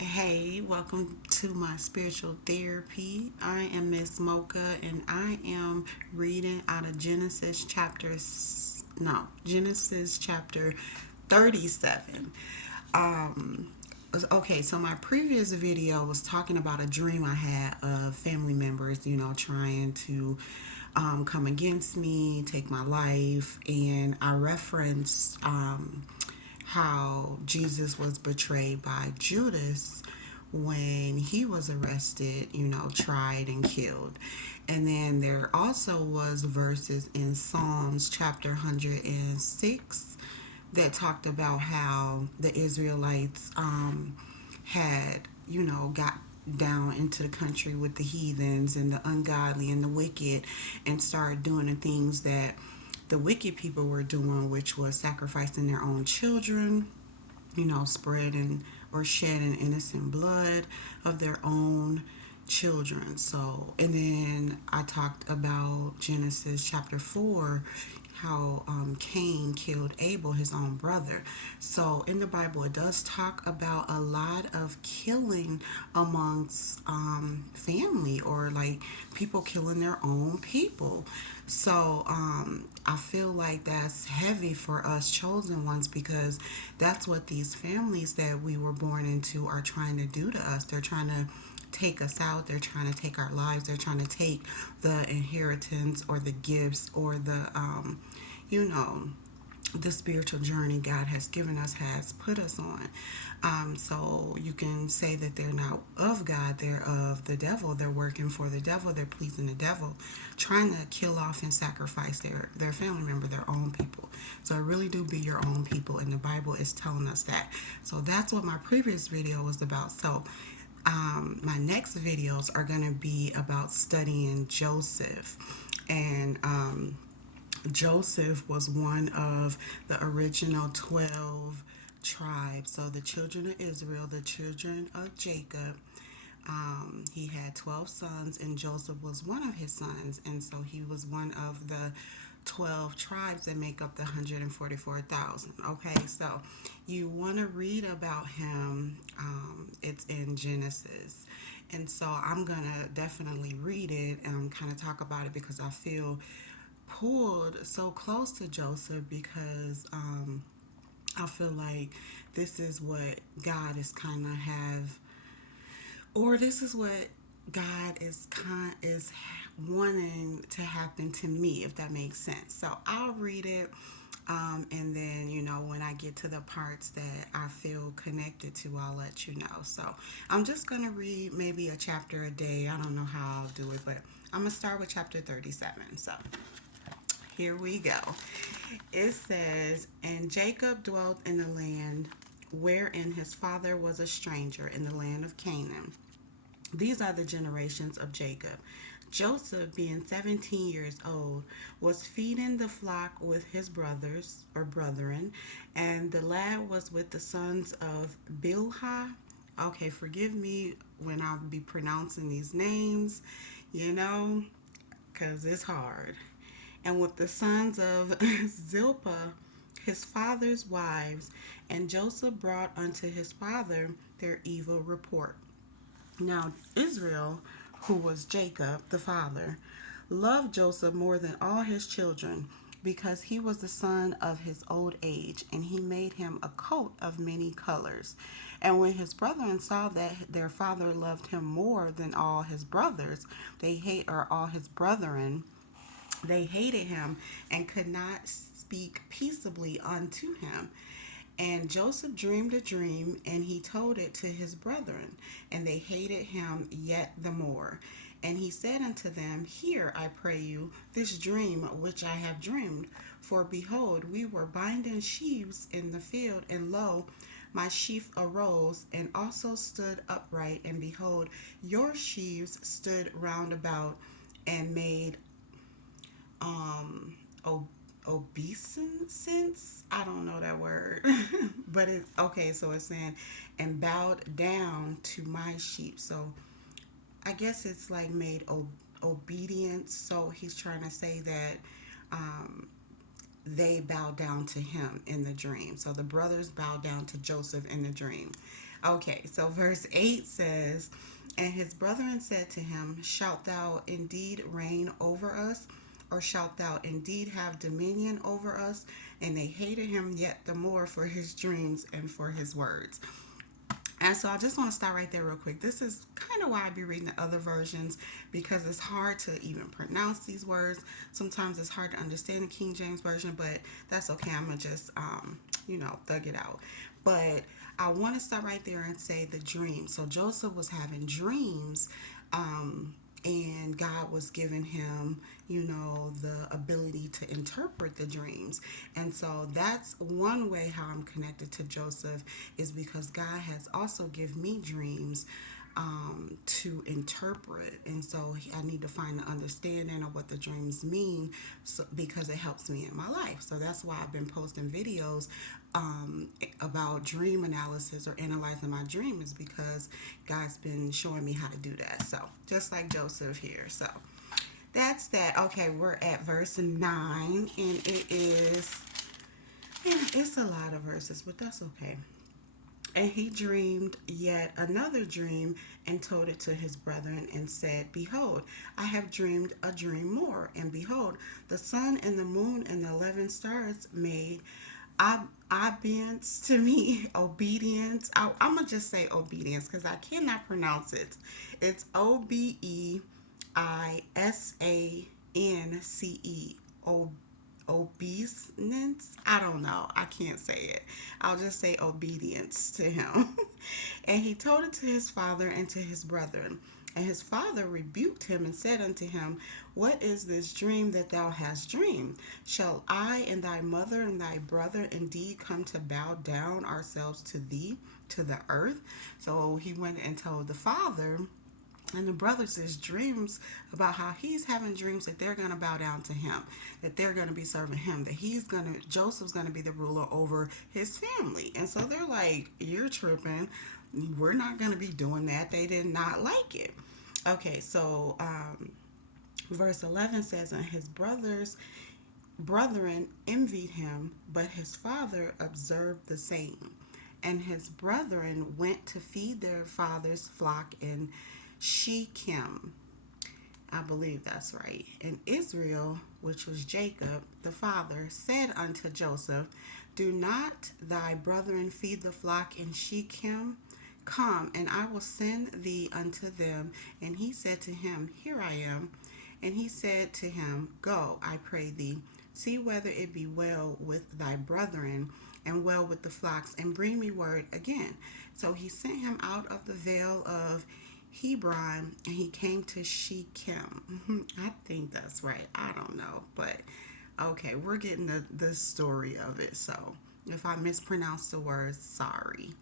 Hey, welcome to my spiritual therapy. I am Miss Mocha and I am reading out of Genesis chapter 37. Um okay, so my previous video was talking about a dream I had of family members, trying to come against me, take my life, and I referenced how Jesus was betrayed by Judas when he was arrested, tried and killed. And then there also was verses in Psalms chapter 106 that talked about how the Israelites had, got down into the country with the heathens and the ungodly and the wicked and started doing the things that the wicked people were doing, which was sacrificing their own children, spreading or shedding innocent blood of their own children. So, and then I talked about Genesis chapter 4, how Cain killed Abel, his own brother. So, in the Bible, it does talk about a lot of killing amongst family, or like people killing their own people. So, I feel like that's heavy for us chosen ones, because that's what these families that we were born into are trying to do to us. They're trying to take us out. They're trying to take our lives. They're trying to take the inheritance or the gifts or you know, the spiritual journey God has given us, has put us on. So you can say that they're not of God, they're of the devil. They're working for the devil, they're pleasing the devil, trying to kill off and sacrifice their family member, their own people. So it really do be your own people, and the Bible is telling us that. So that's what my previous video was about. So my next videos are going to be about studying Joseph. And Joseph was one of the original 12 tribes. So the children of Israel, the children of Jacob, he had 12 sons, and Joseph was one of his sons. And so he was one of the 12 tribes that make up the 144,000. Okay, so you want to read about him, it's in Genesis. And so I'm going to definitely read it and kind of talk about it, because I feel pulled so close to Joseph, because I feel like this is what God is kind of have, or this is what God is wanting to happen to me, if that makes sense. So I'll read it, and then when I get to the parts that I feel connected to, I'll let you know. So I'm just gonna read maybe a chapter a day. I don't know how I'll do it, but I'm gonna start with chapter 37. So here we go. It says, "And Jacob dwelt in the land wherein his father was a stranger, in the land of Canaan. These are the generations of Jacob. Joseph, being 17 years old, was feeding the flock with his brothers or brethren, and the lad was with the sons of Bilhah." Okay, forgive me when I'll be pronouncing these names, you know, because it's hard. "And with the sons of Zilpah, his father's wives, and Joseph brought unto his father their evil report. Now Israel, who was Jacob the father, loved Joseph more than all his children, because he was the son of his old age, and he made him a coat of many colors. And when his brethren saw that their father loved him more than all his brothers, all his brethren, they hated him and could not speak peaceably unto him. And Joseph dreamed a dream, and he told it to his brethren, and they hated him yet the more. And he said unto them, Hear, I pray you, this dream which I have dreamed. For behold, we were binding sheaves in the field, and lo, my sheaf arose and also stood upright, and behold, your sheaves stood round about and made um obeisance. I don't know that word, but it's okay. So it's saying, and bowed down to my sheep. So I guess it's like made obedience. So he's trying to say that um, they bow down to him in the dream. So the brothers bow down to Joseph in the dream. Okay, so verse 8 says, "And his brethren said to him, Shalt thou indeed reign over us? Or shalt thou indeed have dominion over us? And they hated him yet the more for his dreams and for his words." And so I just want to stop right there real quick. This is kind of why I be reading the other versions, because it's hard to even pronounce these words. Sometimes it's hard to understand the King James Version, but that's okay. I'm going to just, thug it out. But I want to stop right there and say the dream. So Joseph was having dreams, and God was giving him, the ability to interpret the dreams. And so that's one way how I'm connected to Joseph, is because God has also given me dreams to interpret. And so I need to find the understanding of what the dreams mean, so, because it helps me in my life. So that's why I've been posting videos about dream analysis or analyzing my dream, is because God's been showing me how to do that. So just like Joseph here. So that's that. Okay, we're at verse 9, and it's a lot of verses, but that's okay. "And he dreamed yet another dream, and told it to his brethren, and said, Behold, I have dreamed a dream more. And behold, the sun and the moon and the 11 stars made obedience to me." Obedience. I'm going to just say obedience because I cannot pronounce it. It's Obeisance. Obeisance. I don't know. I can't say it. I'll just say obedience to him. "And he told it to his father and to his brethren. And his father rebuked him and said unto him, What is this dream that thou hast dreamed? Shall I and thy mother and thy brother indeed come to bow down ourselves to thee, to the earth?" So he went and told the father, and the brother says dreams about how he's having dreams that they're going to bow down to him, that they're going to be serving him, that Joseph's going to be the ruler over his family. And so they're like, "You're tripping. We're not going to be doing that." They did not like it. Okay, so verse 11 says, "And his brethren envied him, but his father observed the same. And his brethren went to feed their father's flock in Shechem." I believe that's right. "And Israel, which was Jacob, the father, said unto Joseph, Do not thy brethren feed the flock in Shechem? Come, and I will send thee unto them. And he said to him, Here I am. And he said to him, Go, I pray thee, see whether it be well with thy brethren, and well with the flocks, and bring me word again. So he sent him out of the vale of Hebron, and he came to Shechem." I think that's right. I don't know. But okay, we're getting the story of it. So if I mispronounce the words, sorry.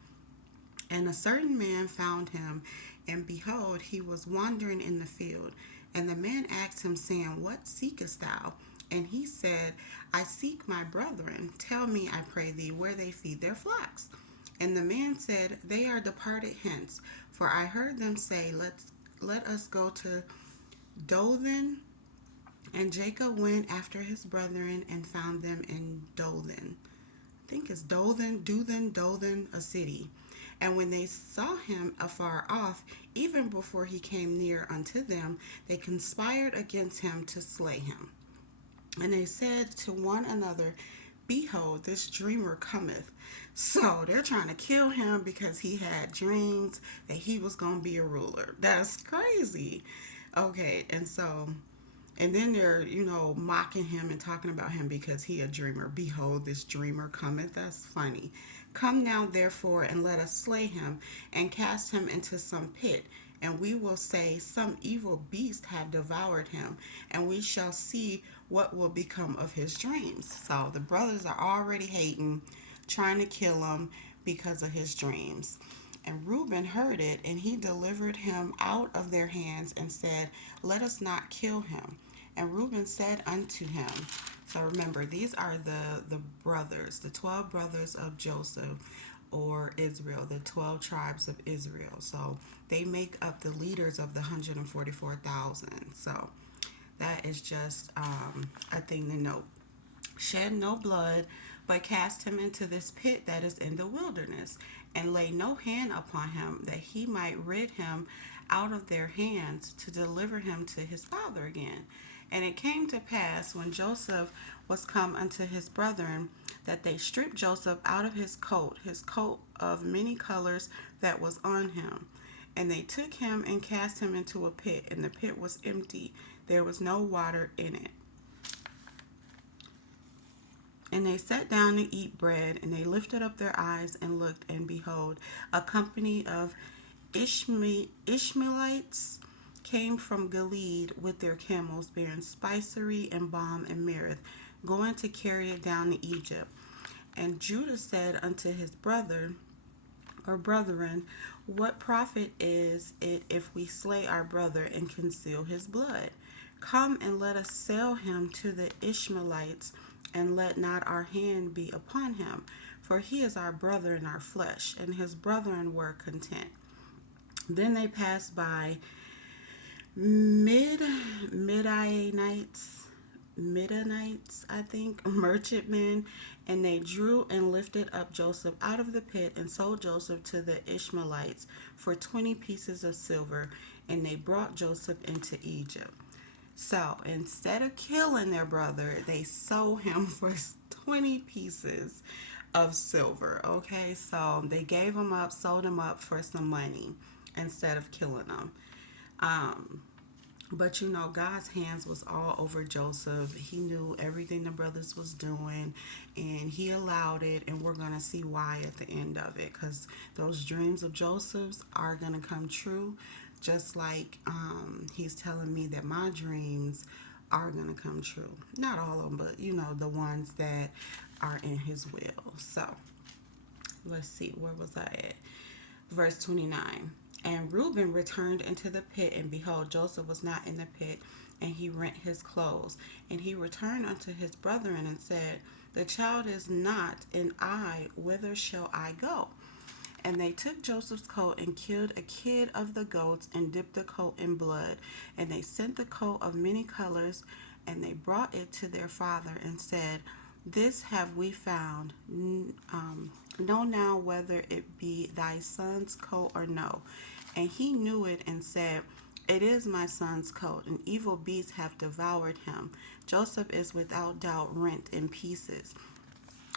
"And a certain man found him, and behold, he was wandering in the field. And the man asked him, saying, What seekest thou? And he said, I seek my brethren. Tell me, I pray thee, where they feed their flocks. And the man said, They are departed hence, for I heard them say, Let us go to Dothan. And Jacob went after his brethren and found them in Dothan." I think it's Dothan, a city. "And when they saw him afar off, even before he came near unto them, they conspired against him to slay him. And they said to one another, Behold, this dreamer cometh." So they're trying to kill him because he had dreams that he was going to be a ruler. That's crazy. Okay, and then they're, mocking him and talking about him because he a dreamer. "Behold, this dreamer cometh." That's funny. "Come now, therefore, and let us slay him, and cast him into some pit. And we will say, Some evil beast have devoured him, and we shall see what will become of his dreams." So the brothers are already hating, trying to kill him because of his dreams. "And Reuben heard it, and he delivered him out of their hands, and said, Let us not kill him. And Reuben said unto him," so remember, these are the brothers, the 12 brothers of Joseph, or Israel, the 12 tribes of Israel. So they make up the leaders of the 144,000. So that is just a thing to note. "Shed no blood, but cast him into this pit that is in the wilderness, and lay no hand upon him, that he might rid him out of their hands, to deliver him to his father again. And it came to pass, when Joseph was come unto his brethren, that they stripped Joseph out of his coat of many colors that was on him. And they took him and cast him into a pit, and the pit was empty, there was no water in it. And they sat down to eat bread, and they lifted up their eyes and looked, and behold, a company of Ishmaelites came from Gilead with their camels, bearing spicery and balm and myrrh, going to carry it down to Egypt. And Judah said unto his brethren, what profit is it if we slay our brother and conceal his blood? Come and let us sell him to the Ishmaelites, and let not our hand be upon him, for he is our brother in our flesh. And his brethren were content. Then they passed by Midianites, I think, merchantmen, and they drew and lifted up Joseph out of the pit, and sold Joseph to the Ishmaelites for 20 pieces of silver, and they brought Joseph into Egypt. So instead of killing their brother, they sold him for 20 pieces of silver. Okay, so they gave him up, sold him up for some money instead of killing him. Um, but God's hands was all over Joseph. He knew everything the brothers was doing, and he allowed it. And we're gonna see why at the end of it, because those dreams of Joseph's are gonna come true, just like he's telling me that my dreams are gonna come true. Not all of them, but the ones that are in his will. So let's see, where was I at? Verse 29. And Reuben returned into the pit, and behold, Joseph was not in the pit, and he rent his clothes. And he returned unto his brethren and said, the child is not, and I, whither shall I go? And they took Joseph's coat and killed a kid of the goats, and dipped the coat in blood. And they sent the coat of many colors, and they brought it to their father, and said, this have we found. Know now whether it be thy son's coat or no. And he knew it, and said, it is my son's coat. An evil beast hath devoured him. Joseph is without doubt rent in pieces.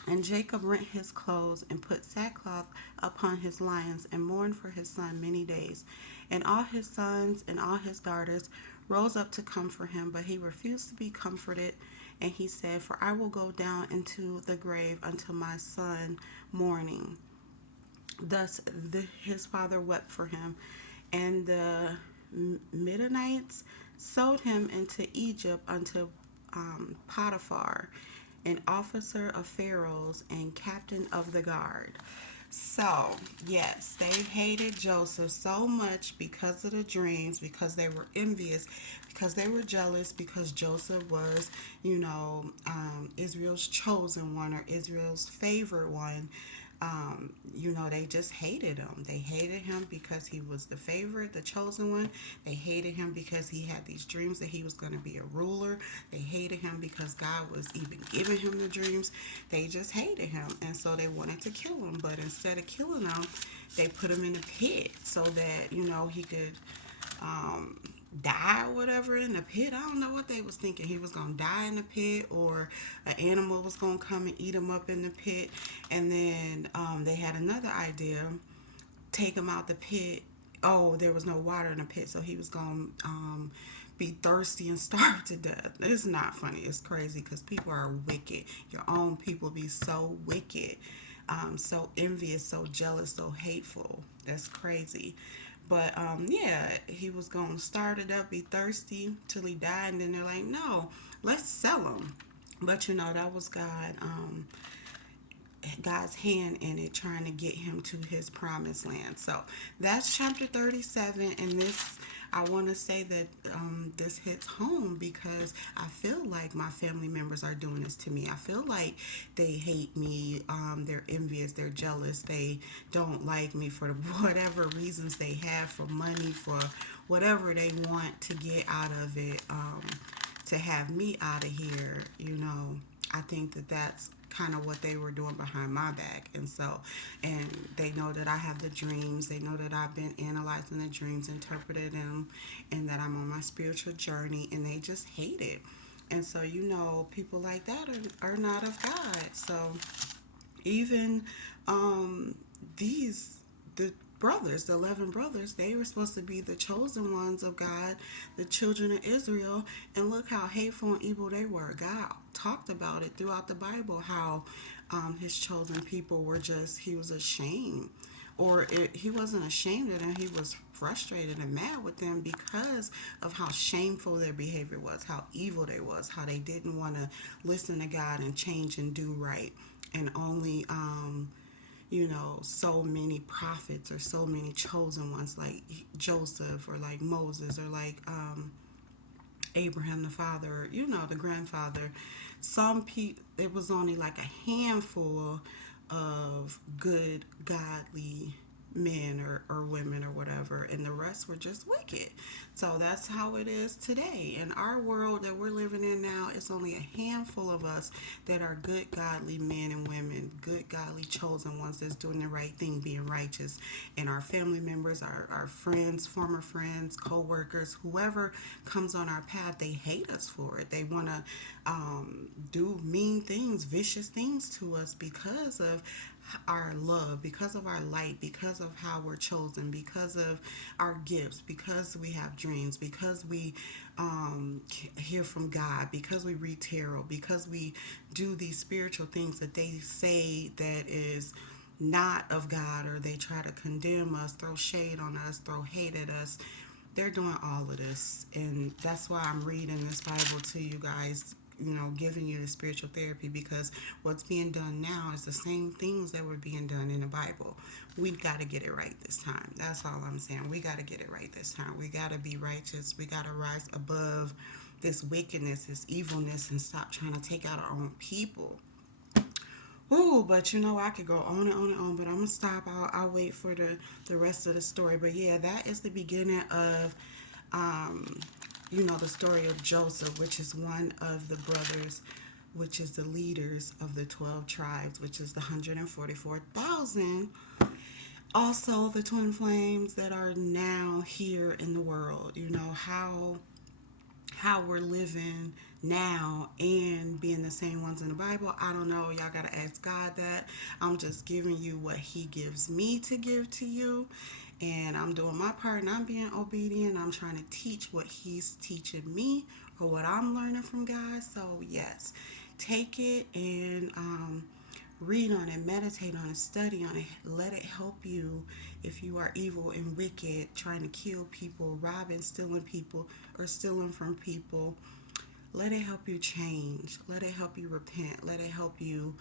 And Jacob rent his clothes, and put sackcloth upon his lions, and mourned for his son many days. And all his sons and all his daughters rose up to comfort him, but he refused to be comforted. And he said, for I will go down into the grave until my son mourning. Thus his father wept for him. And the Midianites sold him into Egypt unto Potiphar, an officer of Pharaoh's and captain of the guard. So, yes, they hated Joseph so much because of the dreams, because they were envious, because they were jealous, because Joseph was, Israel's chosen one, or Israel's favored one. They just hated him. They hated him because he was the favorite, the chosen one. They hated him because he had these dreams that he was going to be a ruler. They hated him because God was even giving him the dreams. They just hated him, and so they wanted to kill him. But instead of killing him, they put him in a pit so that he could die or whatever in the pit. I don't know what they was thinking. He was gonna die in the pit, or an animal was gonna come and eat him up in the pit. And then they had another idea: take him out the pit. Oh, there was no water in the pit, so he was gonna be thirsty and starve to death. It's not funny. It's crazy because people are wicked. Your own people be so wicked, so envious, so jealous, so hateful. That's crazy. But yeah, he was going to start it up, be thirsty till he died, and then they're like, no, let's sell him. But that was God's hand in it, trying to get him to his promised land. So that's chapter 37, and this, I want to say that this hits home because I feel like my family members are doing this to me. I feel like they hate me, they're envious, they're jealous, they don't like me for whatever reasons they have, for money, for whatever they want to get out of it, to have me out of here. I think that that's kind of what they were doing behind my back. And so, and they know that I have the dreams. They know that I've been analyzing the dreams, interpreted them, and that I'm on my spiritual journey, and they just hate it. And so, people like that are not of God. So, even these, the brothers, the 11 brothers, they were supposed to be the chosen ones of God, the children of Israel, and look how hateful and evil they were. God talked about it throughout the Bible, how his chosen people were just, he was ashamed. He wasn't ashamed of them, he was frustrated and mad with them because of how shameful their behavior was, how evil they was, how they didn't want to listen to God and change and do right. And only so many prophets or so many chosen ones like Joseph or like Moses or like Abraham the father, the grandfather. It was only like a handful of good, godly men or women or whatever, and the rest were just wicked. So that's how it is today. In our world that we're living in now, it's only a handful of us that are good, godly men and women, good, godly, chosen ones that's doing the right thing, being righteous. And our family members, our friends, former friends, co-workers, whoever comes on our path, they hate us for it. They want to do mean things, vicious things to us because of our love, because of our light, because of how we're chosen, because of our gifts, because we have dreams, because we hear from God, because we read tarot, because we do these spiritual things that they say that is not of God, or they try to condemn us, throw shade on us, throw hate at us. They're doing all of this, and that's why I'm reading this Bible to you guys, giving you the spiritual therapy, because what's being done now is the same things that were being done in the Bible. We got to get it right this time. That's all I'm saying. We got to get it right this time. We got to be righteous. We got to rise above this wickedness, this evilness, and stop trying to take out our own people. Ooh, but I could go on and on and on, but I'm gonna stop. I'll wait for the rest of the story. But yeah, that is the beginning of the story of Joseph, which is one of the brothers, which is the leaders of the 12 tribes, which is the 144,000. Also, the twin flames that are now here in the world. How we're living now and being the same ones in the Bible. I don't know. Y'all got to ask God that. I'm just giving you what he gives me to give to you. And I'm doing my part and I'm being obedient. I'm trying to teach what he's teaching me or what I'm learning from God. So, yes, take it and read on it, meditate on it, study on it. Let it help you if you are evil and wicked, trying to kill people, robbing, stealing people, or stealing from people. Let it help you change. Let it help you repent. Let it help you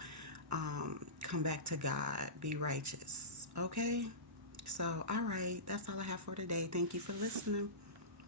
come back to God. Be righteous. Okay? So, all right. That's all I have for today. Thank you for listening.